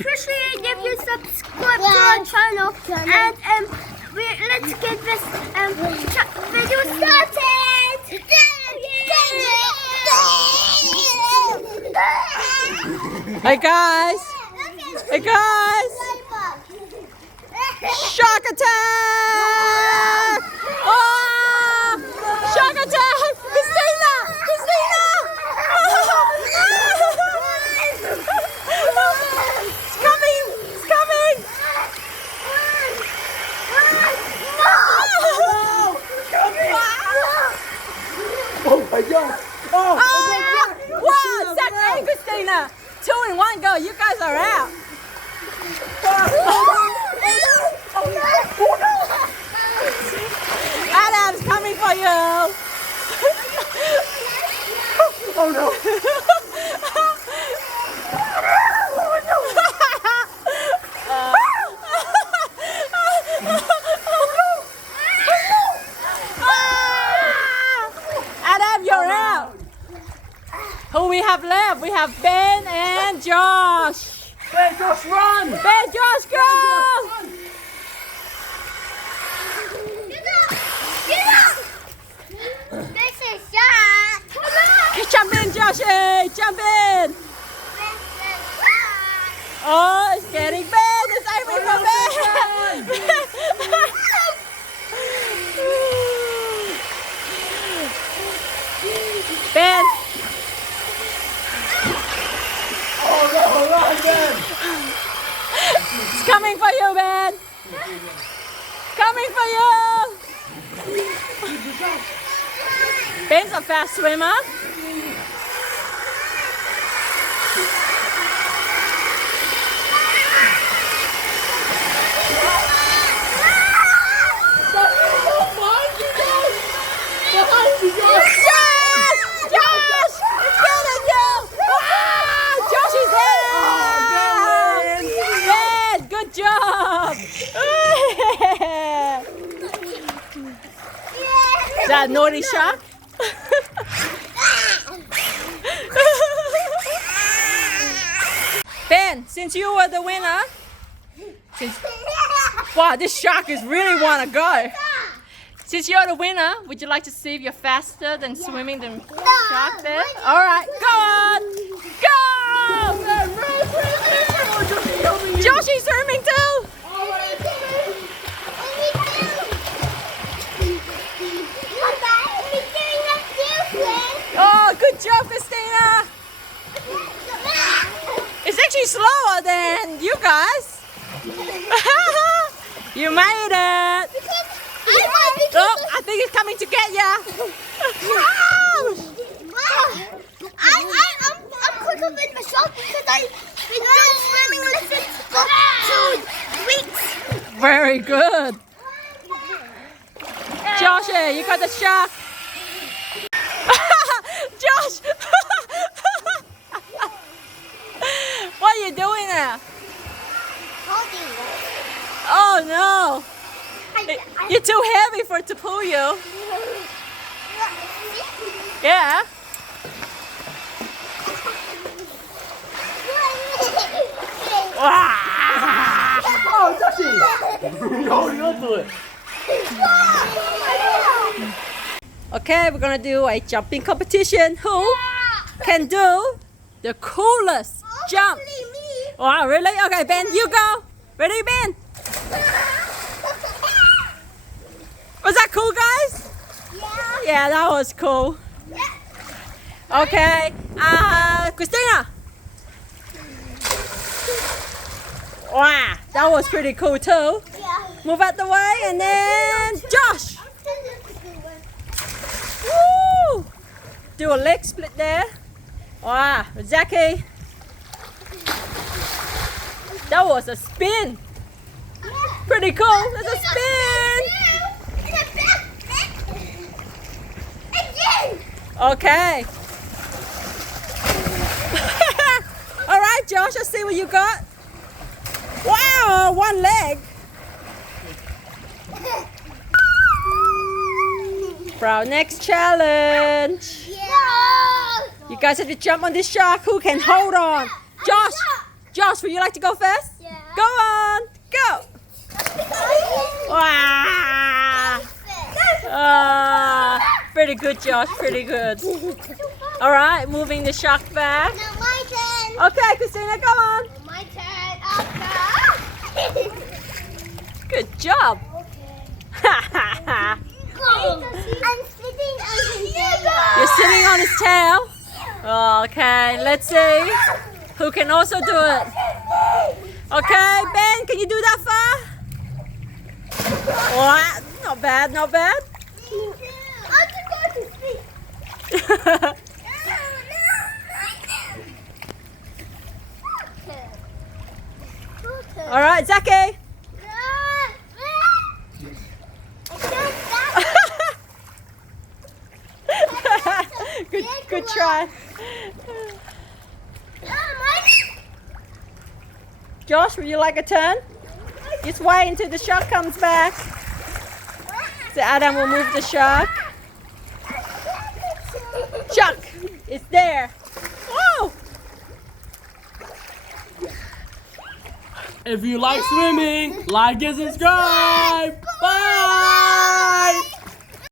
appreciate if you subscribe to our channel. And let's get this video started. Hey guys! Hey guys! Shark attack! Oh! Shark attack! Christina! Christina! It's coming! It's coming! Oh my God! Oh! Wow! Zach and Christina! 2 in 1 go! You guys are out! Adam's coming for you! Oh no! Adam, you're out! Who we have left? We have Ben and Josh! Hey, Josh, run! Ben, Josh, go! This is Jack. Jump in, Joshy! Jump in! Oh, it's getting Ben! It's aiming for Ben! Ben! Oh no, run, Ben! It's coming for you, Ben! Coming for you! Ben's a fast swimmer. Josh! Josh! It's getting you! Ah! Josh is in! Ben, good job! Is that a naughty shark? Ben, since you were the winner, wow, this shark is really want to go. Since you're the winner, would you like to see if you're faster than swimming than shark there? All right, go on, go! Josh is swimming too. Oh, good job, Christina. It's actually slower than you guys. You made it. Oh, I think it's coming to get ya. I'm quicker than the shark because I've been swimming lessons for 2 weeks. Very good. Josh, you got the shark. Josh! What are you doing there? Oh no! You're too heavy for it to pull you. Yeah. Oh, Joshy! You're holding on to it. Okay, we're gonna do a jumping competition. Who can do the coolest jump? Oh, really? Okay, Ben, you go. Ready, Ben? Was that cool, guys? Yeah, that was cool. Okay, Christina. Wow, that was pretty cool too. Move out the way, and then Josh. Woo! Do a leg split there. Wow, Zachy. That was a spin. Pretty cool. That's a spin. Okay. All right, Josh, let's see what you got. Wow, 1 leg. For our next challenge. You guys have to jump on this shark. Who can hold on? Josh, Josh, would you like to go first? Yeah. Go on, go. Wow. Pretty good, Josh. Pretty good. All right, moving the shark back. Now my turn. Okay, Christina, go on. My turn. Okay. Good job. I'm sitting on his tail. You're sitting on his tail. Okay, let's see who can also do it. Okay, Ben, can you do that far? What? Not bad, not bad. I can go to sleep. All right, Zaki. Good try. Josh, would you like a turn? Just wait until the shark comes back. So Adam will move the shark. Shark, it's there. Whoa! If you like swimming, like and subscribe.